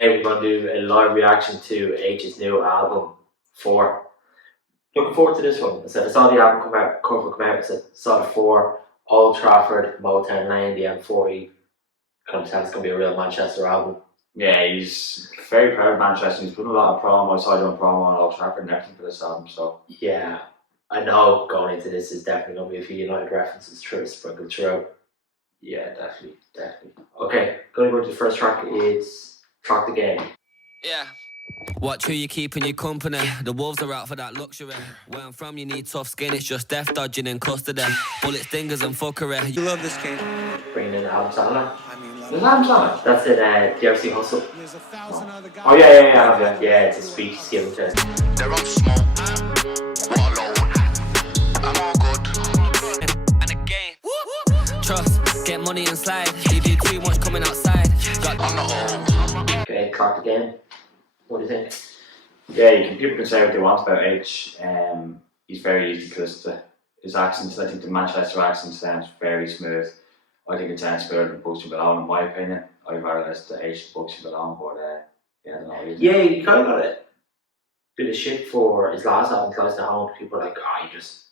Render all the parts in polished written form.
We're going to do a live reaction to Aitch's new album, 4. Looking forward to this one. I saw the album cover come out. I saw the 4, Old Trafford, Motown Lane, the M40. Kind of tell it's going to be a real Manchester album. Yeah, he's very proud of Manchester. He's putting a lot of promo, side-on promo on Old Trafford and everything for this album. So yeah, I know going into this is definitely going to be a few United references sprinkled throughout. yeah, definitely. Okay, going to go to the first track. It's Track the Game. Yeah. Watch who you keep in your company. The wolves are out for that luxury. Where I'm from, you need tough skin. It's just death dodging and custody. Bullet stingers and fuckery. You love this game. Bringing in Adam Sandler. There's Adam Sandler? That's in the RC Hustle. Oh yeah. Yeah, it's a speech he's given to us. They're on smoke, what alone. I'm all good. And again. Trust, get money and slide. You do too much coming outside. On the whole. Okay, Track the Game. What do you think? Yeah, people can say what they want about Aitch. He's very easy to listen to. His accents, I think the Manchester accent sounds very smooth. I think it sounds better than Bugsy Malone in my opinion. I'd rather listen to Aitch than Bugsy Malone, but yeah, I don't know. Yeah, he kind of got a bit of shit for his last album, Close to Home. People are like, oh, you just,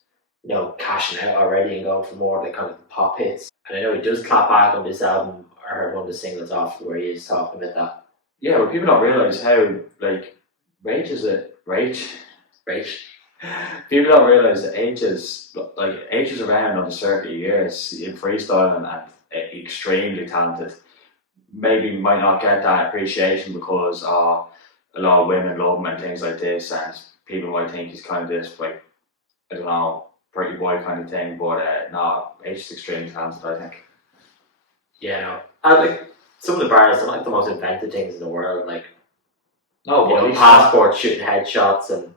cashing out already and going for more like kind of the pop hits. And I know he does clap back on this album. I heard one of the singles off where he is talking about that. Yeah, but people don't realise how, rage. People don't realise that Aitch is around on the circuit years in freestyling and extremely talented. Maybe might not get that appreciation because a lot of women love him and things like this, and people might think he's kind of this, pretty boy kind of thing, but no, Aitch is extremely talented, I think. Yeah, no. I like some of the bars, they're like the most invented things in the world, like passport shooting headshots and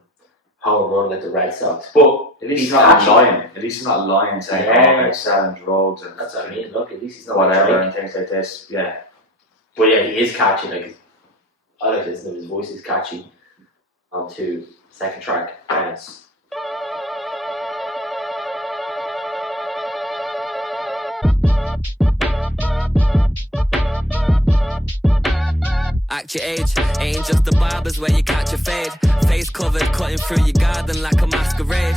home run like the Red Sox. But at least he's not lying. At least he's not lying saying, I'm selling drugs and that's what I mean. Look, at least he's not whatever and things like this. Yeah. But yeah, he is catchy. Like, I like listening to his voice is catchy. On to second track, Dance. Act your age, ain't just the barbers where you catch a fade. Face covered, cutting through your garden like a masquerade.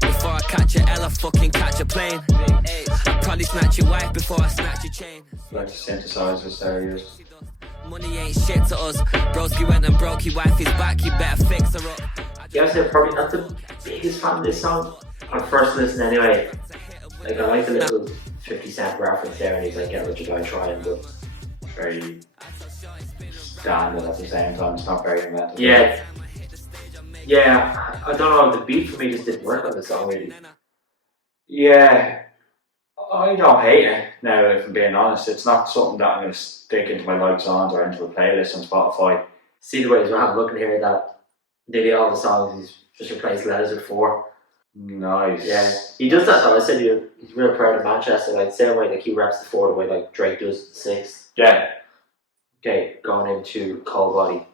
Before I catch a L, I fucking catch a plane. I'd probably snatch your wife before I snatch your chain. Like the synthesizers there, money ain't shit to us. Broski went and broke your wife, his back, you better fix her up. Yeah, I said probably not the biggest fan of this song. On first listen anyway. Like, I like the little 50 Cent reference there, and he's like, yeah, let your guy try and but very standard at the same time. It's not very inventive. Yeah, I don't know, the beat for me just didn't work on the song really. Yeah, I don't hate it now, if I'm being honest. It's not something that I'm going to stick into my liked songs or into a playlist on Spotify. See the way as well, I'm looking here that nearly all the songs he's just replaced letters with 4. Nice. Yeah, he does that though. I said he's real proud of Manchester, like the same way like he raps the 4 the way like Drake does the 6. Yeah. Okay, going into Cold Body.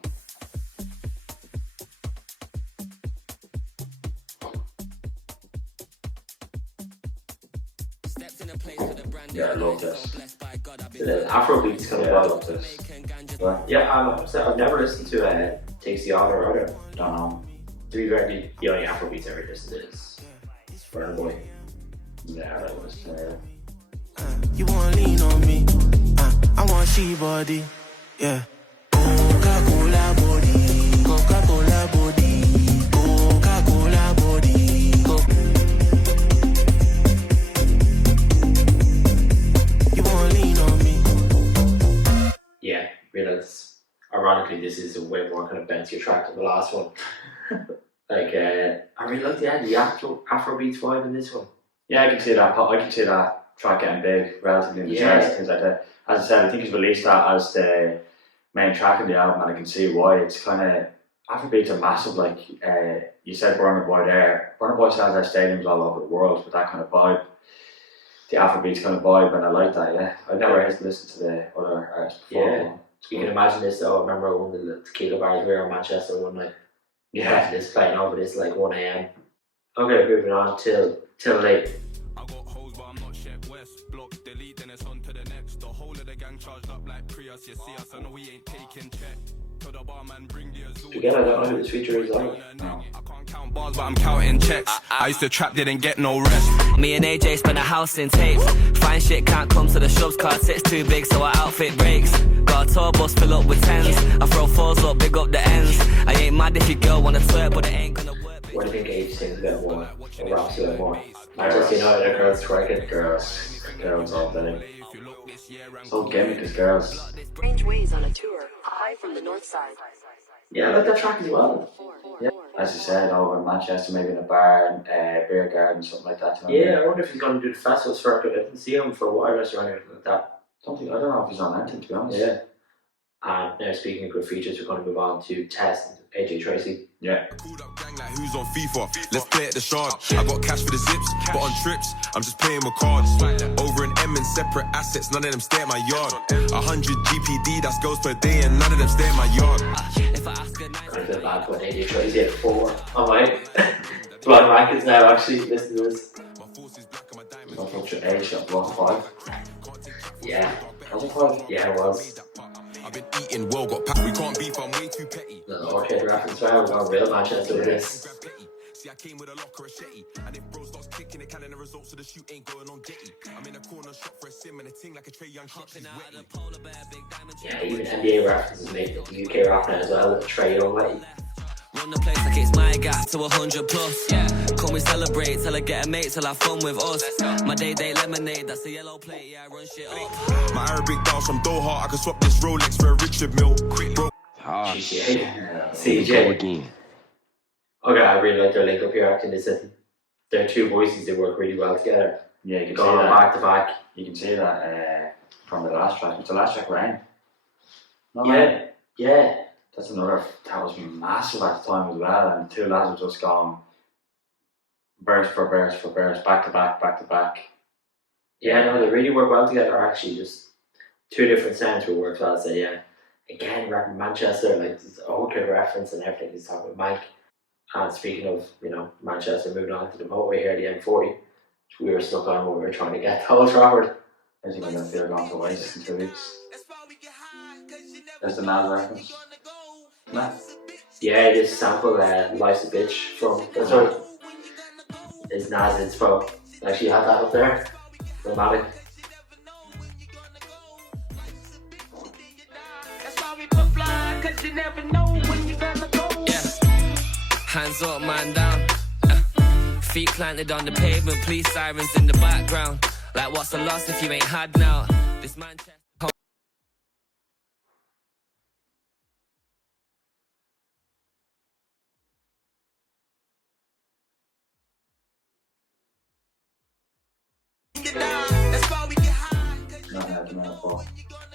Yeah, I love this. The Afrobeats kind of I love this. Yeah, I've never listened to Tigga Da Author either. Don't know. To be fair, the only Afrobeats I ever listened to is Burna Boy. Yeah, that was you wanna lean on me? I want see body. Yeah. Coca-Cola body. Coca-Cola body. Coca-Cola body. You wanna lean on me? Yeah, realize ironically this is a way more kind of bouncy track than the last one. Like, I really like the actual Afrobeats vibe in this one. Yeah, I can see that. I can see that track getting big relatively in the charts, things like that. As I said, I think he's released that as the main track of the album, and I can see why. It's kind of, Afrobeats are massive. Like you said, Burna Boy there. Burna Boy sells their stadiums all over the world with that kind of vibe. The Afrobeats kind of vibe, and I like that. Yeah, I've never listened to the other artists before. Yeah, you can imagine this though. I remember one of the tequila bars we were in Manchester one night. Yeah, this playing over this like 1 AM. Okay, moving on till late. I got hoes, but I'm not Chef West. Block, delete, then it's on to the next. The whole of the gang Again, I don't know who this feature is on. No. But I'm counting checks. I used to trap, didn't get no rest. Me and AJ spent a house in tapes. Fine shit can't come to the shops, card sits too big, so our outfit breaks. Got a tour bus fill up with tens. I throw fours up, big up the ends. I ain't mad if your girl wanna twerk, but it ain't gonna work. What do you think Aitch sings a bit more? Or raps a bit more? Manchester United are girls twerking. Girls all day. So gimmick is girls. Strange ways on a tour, high from the north side. Yeah, I like that track as well. Yeah. As you said, over in Manchester, maybe in a bar, beer garden, something like that. You know Yeah, I wonder if he's going to do the festival circuit. I didn't see him for a while or anything like that. I don't know if he's on anything, to be honest. Yeah. And now speaking of good features, we're going to move on to Test and AJ Tracey. Yeah. Called up gang like who's on FIFA? Let's play at the shard. I got cash for the zips, but on trips, I'm just paying with cards. Over in M in separate assets, none of them stay at my yard. 100 GPD, that's goes per day, and none of them stay at my yard. If I ask her I feel bad for AJ Tracey at 4. Oh my. Blind Rackets now actually listen to this. I thought your age at 1-5. Yeah. Was it 5? Yeah, it was. I've been eating well, got packed, we can't beef, I'm way too petty. The arcade reference well, we're going real Manchester with this. See, I came with a locker, a shetty. And if bro starts kicking it, counting the results of the shoot ain't going on jetty. I'm in a corner shop for a sim and a ting like a Trey Young shot, she's wetty. Yeah, even NBA references make the UK rap now as well with Trey Young wetty. run the place like it's my gap to 100 plus. Yeah, call me celebrate, tell her get a mate, till have fun with us. My day lemonade, that's a yellow plate, yeah, I run shit up. My Arabic dolls from Doha, I can swap this Rolex for a Richard Mill. Bro. CJ. Okay, I really like their link up here actually. They're two voices, they work really well together. Yeah, you can Going see that. back to back. You can see that from the last track. It's the last track, Rain. No, Yeah, man. yeah. That's another. That was massive at the time as well, and the two lads were just gone verse for verse for verse, back to back, back to back. Yeah, no, they really work well together actually. Just two different sounds will work well. So yeah, again, rapping Manchester, like this whole good reference and everything. He's talking about Mike. And speaking of, Manchester, moving on to the motorway here, the M40, which we were stuck on when we were trying to get to Old Trafford. I think I'm going to feel gone to waste in 2 weeks. There's the Nas reference. Nah. Yeah, this sample, Life's a Bitch from, that's right. It's Nas inspo. Actually had that up there. Dramatic. Hands up, man down. Feet planted on the pavement, police sirens in the background. Like, what's the loss if you ain't had now? This Manchester.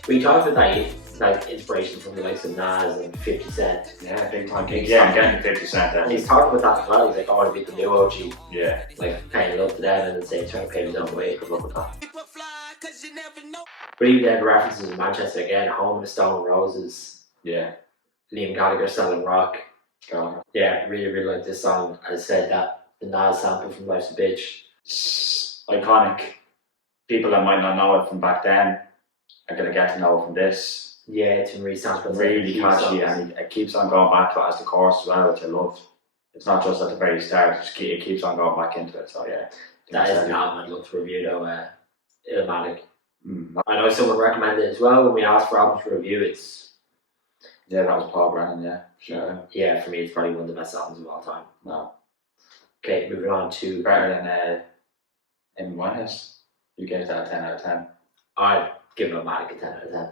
We talked about that, like inspiration from the likes of Nas and 50 Cent. Yeah, big time gigs. Yeah, I'm getting 50 Cent And there. he's talking about that as well. He's like, I want to be the new OG. Yeah. Like, kind of love to them and then say, trying to pave his own way. Good luck with that. But even then, references in Manchester again, Home in the Stone Roses, Yeah. Liam Gallagher selling rock. Go. Yeah, really, really like this song. I said that the Nas sample from Life's a Bitch. It's iconic. People that might not know it from back then are going to get to know it from this. Yeah, it's been resampled. Really catchy, and it keeps on going back to it as the chorus as well, which I love. It's not just at the very start, it keeps on going back into it, so yeah. That is an album I'd love to review though, Illmatic. Mm. I know someone recommended it as well when we asked for albums to review. Yeah, that was Paul Brennan, yeah. Sure. Yeah, for me it's probably one of the best albums of all time. No. Okay, moving on to... Better than Amy Winehouse. You gave that a 10 out of 10. I'd give Illmatic a 10 out of 10.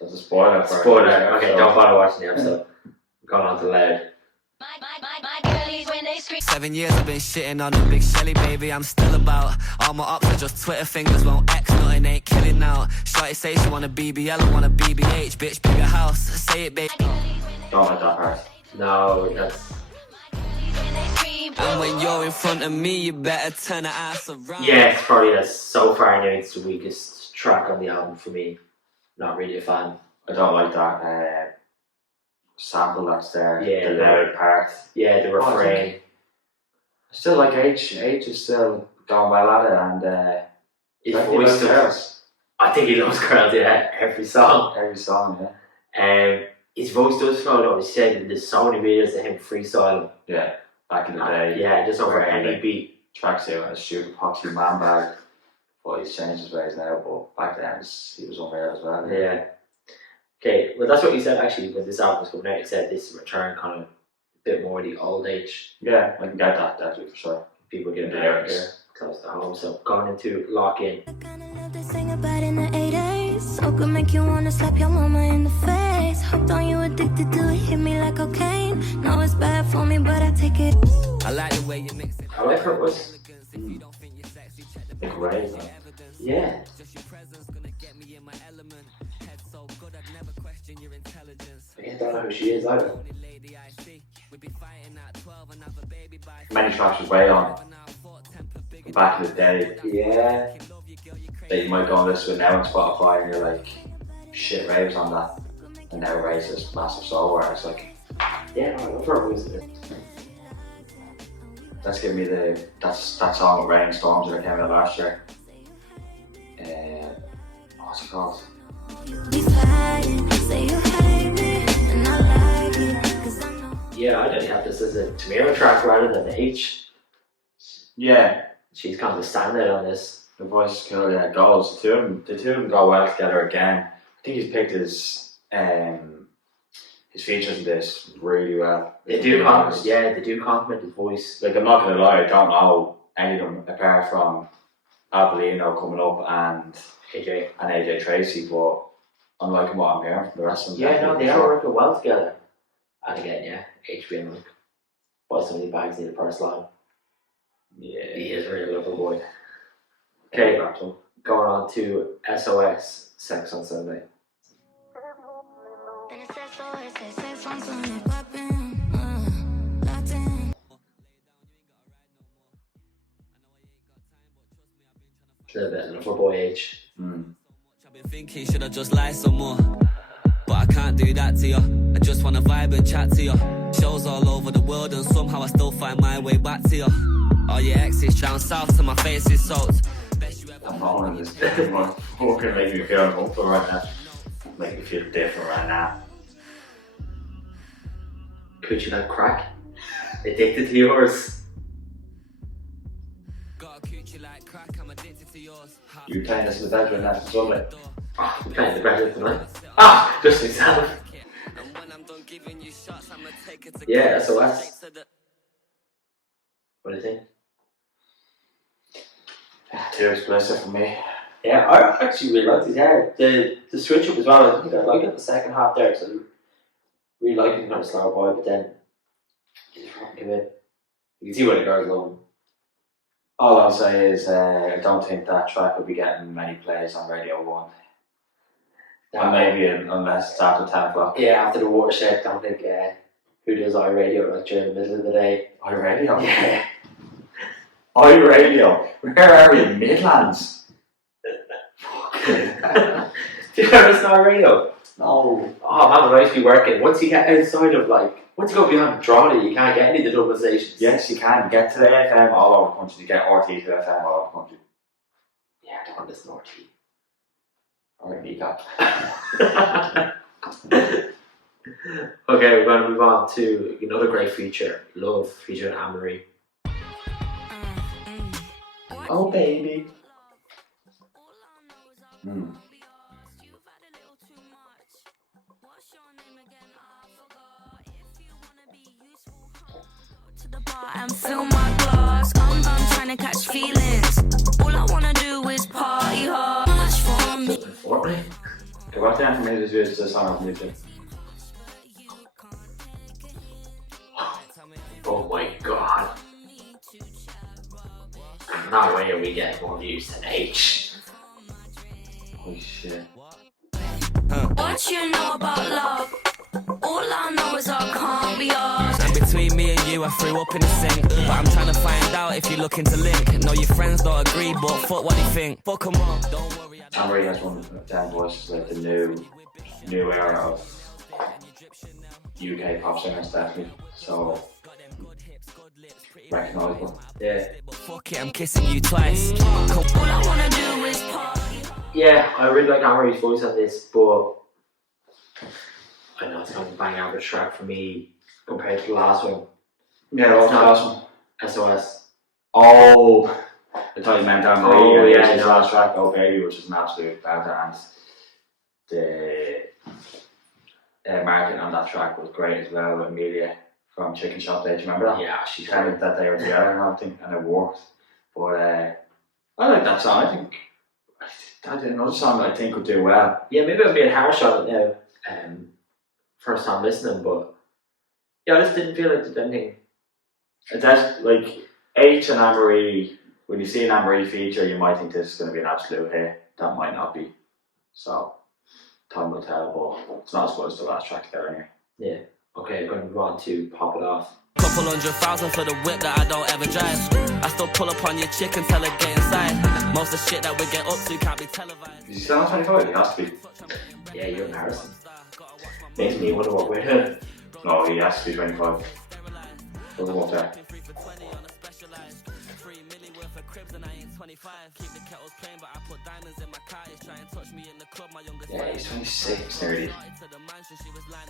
That's a spoiler for Spoiler, okay, don't bother watching the episode. Going on to Loud. 7 years I've been shitting on the big Shelly, baby, I'm still about. All my ops are just Twitter fingers, won't X, nothing ain't killing now. Shorty say she want a BBL, I want a BBH, bitch, bigger house, say it, baby. Don't like that part. No, that's... And when you're in front of me, you better turn the ass around. Yeah, it's probably so far now it's the weakest track on the album for me. Not really a fan. I don't like that sample that's there, Yeah, the loud part. Yeah, the refrain. I still like Aitch. Aitch is still going well at it, and His like voice the does... I think he loves girls, yeah, every song. Every song, yeah. His voice does flow though. He said there's so many videos of him freestyling. Yeah, back in the day. Yeah, just over any beat. Tracey on a stupid poxy man bag. But he's changed his ways now, but back then he was unreal as well. Yeah. Okay, well that's what he said actually when this album was coming out. He said this return kind of a bit more the old age. Yeah, I can get that definitely for sure. People getting The out lyrics. here close to home. So going into Lock In. The kind of love they sing about in the 80s. So could make you wanna slap your mama in the face. Hooked on you, addicted to it, hit me like cocaine. Know it's bad for me, but I take it. I like the way you mix it. I like her voice. Like Rhymez, man. Yeah. Just your presence gonna get me in my element. Head so good I'd never question your intelligence. I don't know who she is either. Only lady I see. We be fighting at 12 and have a baby by Many tracks was way on back in the day Yeah. that you might go and listen to now on Spotify and you're like, shit, Rhymez on that. And now Rhymez is massive songwriter. It's like, Yeah, no, I love her voice. let's give me that song with Rain Storms that came out last year. What's it called? Yeah, I don't have this as a Tamera track rather than Aitch. Yeah, She's kind of the standout on this. the voice is cool, yeah, it goes. The two of them go well together again. I think he's picked his features in this really well. They do compliment his voice. Like, I'm not gonna lie, I don't know any of them apart from Avelino coming up and AJ Tracey, but I'm liking what I'm hearing from the rest of them. Yeah, no, they are working well together. And again, yeah, Aitch being like, buy so many bags in the purse line. Yeah, He is a real lover boy. Okay, going on to SOS, Sex on Sunday. A little bit of lover boy Aitch. I've been thinking, should I just lie some more? But I can't do that to you. I just wanna vibe and chat to you. Shows all over the world and somehow I still find my way back to you. All your exes down south so my face is soaked. I'm rolling this different one. Fucking make me feel uncomfortable right now. Make me feel different right now. Could you like crack? Addicted to yours. Got a coochie like crack, I'm addicted to yours. You playing this in the bedroom after Sunday? Ah, we're playing the bedroom tonight. Ah, just myself. And when I'm done giving you shots, I'ma take it to Yeah, SOS. What do you think? Too explicit for me. Yeah, I actually really liked it. Yeah, the switch up as well. I think I like it in the second half there. So really like it kind of slow boy, but then you just fucking give it. You can see where the girls love him. All I'll say is I don't think that track will be getting many plays on Radio 1. And maybe unless it's after 10 o'clock. Yeah, after the watershed, I don't think who does iRadio like during the middle of the day. iRadio? Yeah. iRadio? Where are we? Midlands? Do you ever listen to iRadio? No. Oh man, when I used to be working, once you get outside of once you go beyond Drogheda, you can't get any of the double stations. Yes, you can get to the FM all over the country. You get RT to the FM all over the country. Yeah, I don't want to listen to RT. Alright, kneecap. Okay, we're going to move on to another great feature, Love, featuring Anne-Marie. Oh, baby. And fill my glass. I'm trying to catch feelings. All I wanna do is party hard. Much for me. Fortnite? Okay, what the information is used to the song of music? Oh my god. No way are we getting more views than Aitch. Holy shit. What you know about love? All I know is I can't be yours. And between me and you, I threw up in the sink. But I'm trying to find out if you're looking to link. No, your friends don't agree, but fuck what they think. Fuck 'em up, don't worry. Tamera has one of the 10 voices, like the new era of UK pop singers, definitely. So, recognisable. Yeah. But fuck it, I'm kissing you twice. All I wanna do is party hard. Yeah, I really like Anne-Marie's voice on this, but I know it's kind of a bang average track for me compared to the last one. Yeah, what's the last one? SOS. Oh, I thought you meant Anne-Marie. Oh, yeah, his no. last track, Oh Baby, which is an absolute belter, and the marketing on that track was great as well with Amelia from Chicken Shop Day. Do you remember that? Yeah, she's Kind great. of that they were together and everything, and it worked. But I like that song. I think that's another song that I think would do well. Yeah, maybe I'm being harsh on it now, first time listening, but yeah, I just didn't feel it did anything. That's like Aitch and Anne-Marie. When you see an Anne-Marie feature, you might think this is going to be an absolute hit. That might not be. So time will tell, but it's not as good as the last track there anyway. Yeah. Okay, I'm going to move on to Pop It Off. Couple 100,000 for the whip that I don't ever drive. I still pull up on your chick and tell her get inside. Most of the shit that we get up to can't be televised. Is he still on 25? He has to be. Yeah, you're embarrassing. Makes me wonder what we're doing. No, he has to be 25. Doesn't work there. Yeah, he's 26 nearly.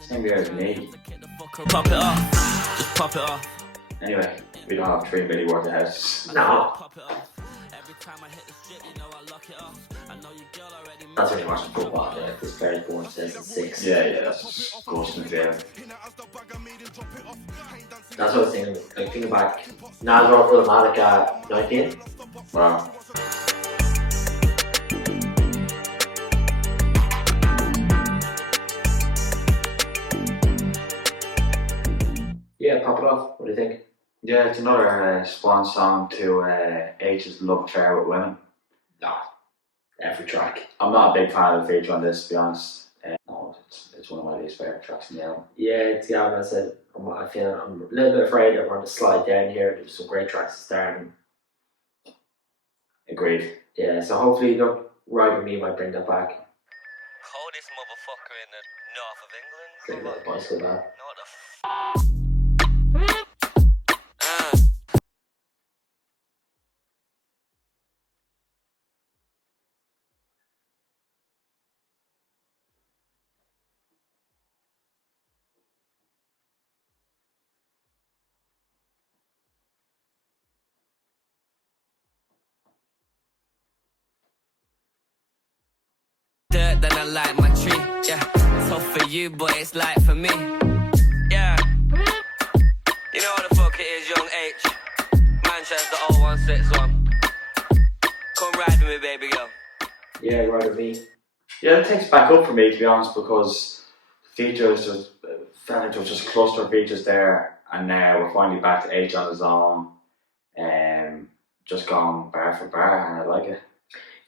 Same year as me. Pop it off, just pop it off. Anyway, we don't have 3 million worth of houses. No. Pop it off. Every time I hit the strip, you know I lock it off. I know your girl already. That's when you're watching football, yeah. This player's born 2006. Yeah, that's ghost in the jail. That's what I was thinking. Like, thinking back, Nas wrote for the Matic at 19. Wow. Yeah, Pop It Off. What do you think? Yeah, it's another swan song to Aitch's love affair with women. No. Every track. I'm not a big fan of the feature on this, to be honest. No, it's one of my least favourite tracks in the album. Yeah, it's the album I said. I feel I'm a little bit afraid that we're going to slide down here. There's some great tracks to start. And Agreed. yeah, so hopefully, look, Ride With Me might bring that back. Coldest motherfucker in the north of England. Like that bicycle bad. Know what the dirt, then I light my tree. Yeah, tough for you, but it's light for me. Yeah, you know what the fuck it is, young H. Manchester 0161. Come ride with me, baby girl. Yeah, Ride With Me. Yeah, it takes back up for me, to be honest, because the features just felt like there was just a cluster of features there, and now we're finally back to Aitch on his own, just gone bar for bar, and I like it.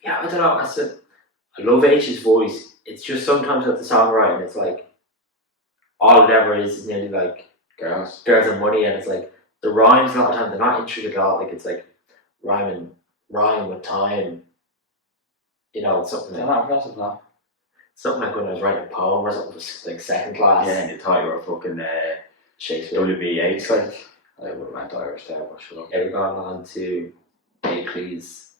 Yeah, I don't know. I love H's voice. It's just sometimes with the songwriting, it's like all it ever is nearly like Girls. and money, and it's like the rhymes a lot of times they're not intricate at all. Like it's like rhyme with time. You know, it's something They're like not impressive, no. when I was writing a poem or something was like second class. Yeah, and you thought you were fucking Shakespeare. WB Yates, like. I would have went Irish there, but sure. Yeah, we've gone on to Please.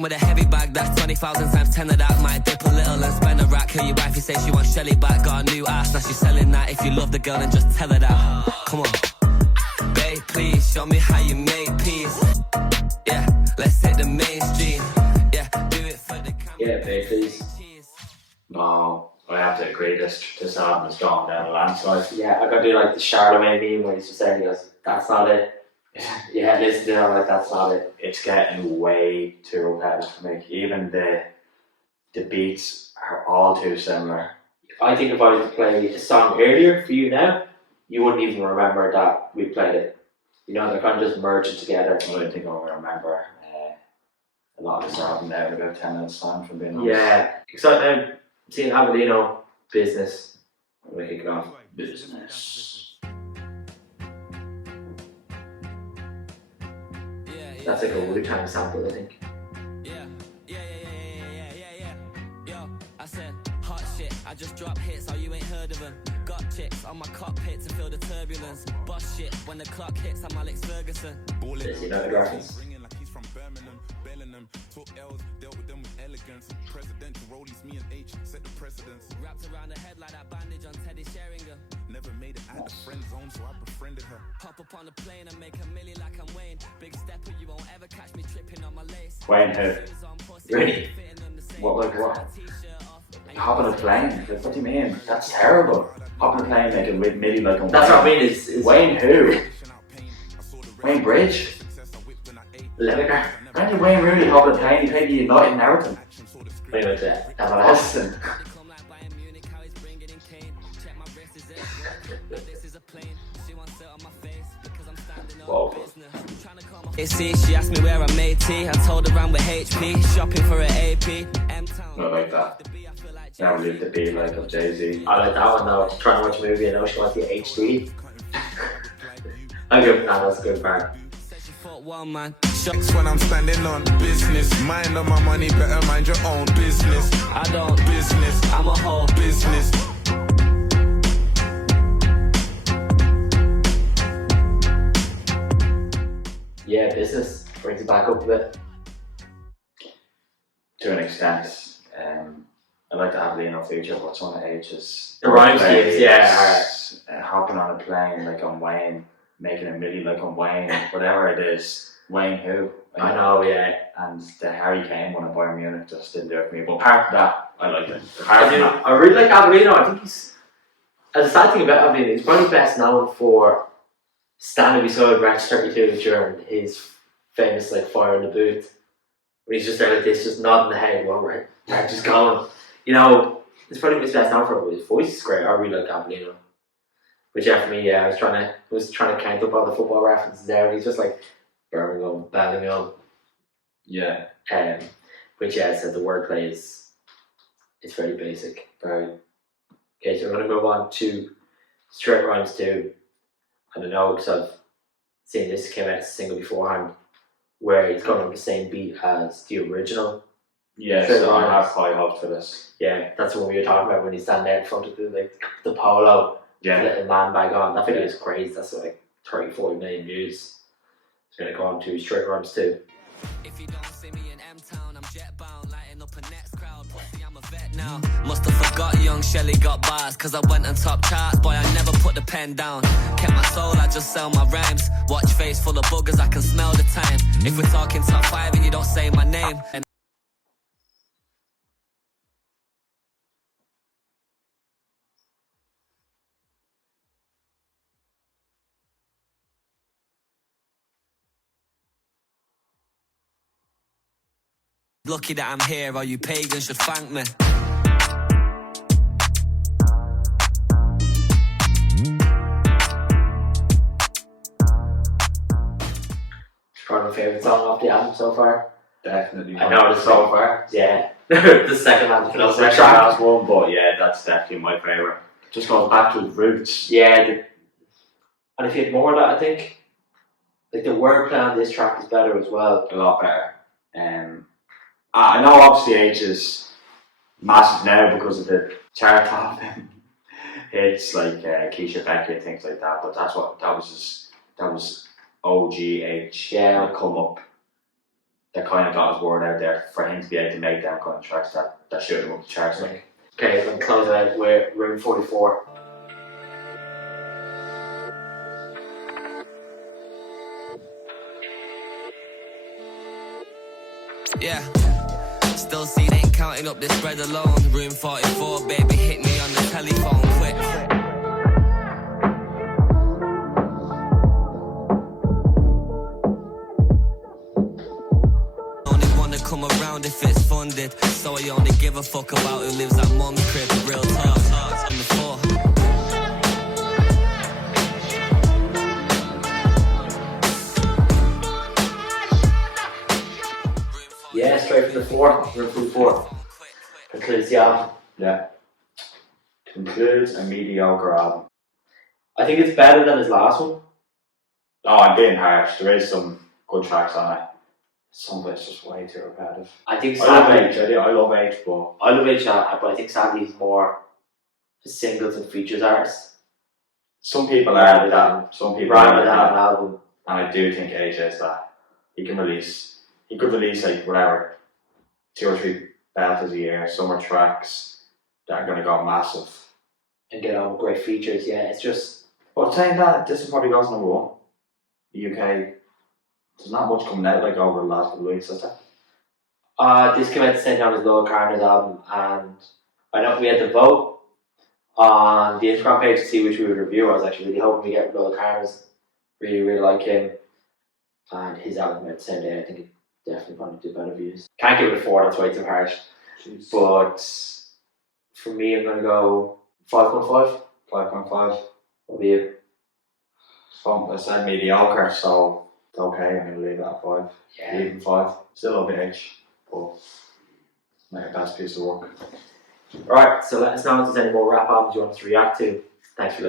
With a heavy bag, that's 20,000 times 10 of that. Might dip a little and spend a rack. Her your wifey says she wants Shelly back. Got a new ass, now she's selling that. If you love the girl, then just tell her that. Come on. Babe, please, show me how you make peace. Yeah, let's hit the mainstream. Yeah, do it for the camera. Yeah, Babe, Please. No, I have to agree, this album has gone down a landslide. Yeah, I gotta do like the Charlemagne meme when he's just saying, he goes, that's not it. Yeah, listen to it, I'm like, that's not it. It's getting way too repetitive for me. Even the beats are all too similar. I think if I was to play a song earlier for you now, you wouldn't even remember that we played it. You know, they're kind of just merging together. I don't think I'm going to remember a lot of this album now in about 10 minutes time, from being honest. Yeah, excited now. Seeing Avelino, Business. I'm gonna kick it off. Business. That's like a Wu-Tang sample, I think. Yeah. Yo, I said hot shit. I just drop hits, so you ain't heard of them. Got chicks on my cockpit to feel the turbulence. Boss shit when the clock hits, I'm Alex Ferguson. This, you know the reference. Took L's, dealt with them with elegance. Presidential rollies, me and Aitch set the precedence. Wrapped around the head like that bandage on Teddy Sheringham. Never made it out the friend zone, so I befriended her. Hop up on the plane and make a milli like I'm Wayne. Big stepper, you won't ever catch me tripping on my lace. Wayne who? Really? What? Hop on a plane? Like, what do you mean? That's terrible. Hop on a plane making MIDI like I'm That's what I mean. Is Wayne who? Wayne Bridge? Lineker? When did Wayne Rooney hop on a plane? He played the United in Everton. When he went to MLS. Whoa. See, she asked me where I made tea. I told her I'm with HP, shopping for an AP. Not like that. Never leave the beat like of Jay-Z. I like that one though. Trying to watch a movie and know she wants the HD. I'm good. Nah, that's a good part. When I'm standing on business, mind on my money, better mind your own business. I don't Business, I'm a whole business. Yeah, business brings it back up a bit. To an extent. I like the Avelino feature, what's on the Aitch's. The rhyme schemes, yeah. Hopping on a plane like I'm Wayne, making a MIDI like I'm Wayne, whatever it is. Wayne who? I know, yeah. And the Harry Kane one at Bayern Munich just didn't do it for me. But apart from that, I like it. I really like Avelino. I think he's, as a sad thing about Avelino, he's probably best known for standing beside Ranch 32 during his famous like fire in the booth. When he's just there like this, just nodding the head while Ranch is going. You know, it's probably his best known for it, but his voice is great. I really like Avelino. But yeah, for me, yeah, I was trying to count up all the football references there, and he's just like Birmingham, Bellingham. Yeah. Which yeah, I said the wordplay is very basic. Very. Okay, so we're gonna move on to Straight Rhymes 2. I don't know because I've seen this came out as a single beforehand, where it's going on the same beat as the original. Yeah, Straight so I Rhymes. have high hopes for this. Yeah, that's what we were talking about when you stand there in front of the polo, Yeah. little man bag on. That video is crazy. That's like 30-40 million views. It's gonna go on to Straight Rhymes 2. If you don't see me in M-Town, I'm jet bound, lighting up a next crowd. Pussy, I'm a vet now. Must have forgot young Shelly got bars, cause I went on top charts. Boy, I never put the pen down. Kept my soul, I just sell my rhymes. Watch face full of boogers, I can smell the time. If we're talking top 5 and you don't say my name. And lucky that I'm here, or you pagans should thank me. It's probably my favourite song off the album so far. Definitely. I know it's so far. Yeah. The second one. The second last one, but yeah, that's definitely my favourite. Just goes back to its roots. Yeah, and if you had more of that, I think like the wordplay on this track is better as well. A lot better. I know obviously Aitch is massive now because of the chart top hits like Keisha Becky and things like that, but that was OG Aitch. Yeah. Come up that kind of got his word out there for him to be able to make them kind of tracks that shoot him up the charts. Like. Okay, so I'm closing out with Room 44. Yeah. Still seen ain't counting up this bread alone. Room 44, baby, hit me on the telephone quick. Only wanna come around if it's funded. So I only give a fuck about who lives at mum's crib. Real talk on the floor. Yeah, straight from the floor. Room 44. Concludes the album. Yeah. Concludes a mediocre album. I think it's better than his last one. Oh, I'm being harsh. There is some good tracks on it. Some of it's just way too repetitive. I think I love sadly, Aitch, but I love Aitch, but I think sadly he's more a singles and features artist. Some people are with that. Some people Rather are with than that. an album. And I do think Aitch is that. He could release like whatever, 2 or 3 belters a year, summer tracks that are going to go massive. And get on with great features, yeah. It's just. But saying that, this will probably go to number 1. The UK, there's not much coming out like over the last couple of weeks, is there? This came out the same time as Lil Carner's album, and I know we had to vote on the Instagram page to see which we would review. I was actually really hoping we get Lil Carner's. Really, really like him. And his album out the same day, I think it definitely probably did better views. Can't give it a 4, that's way too harsh. Jeez. But for me, I'm going to go 5.5. 5.5. What about you? I said mediocre, so it's okay. I'm going to leave it at 5. Yeah. Even 5. Still a bit Aitch, but make a best piece of work. Alright, so let us know if there's any more rap albums you want us to react to. Thanks for listening.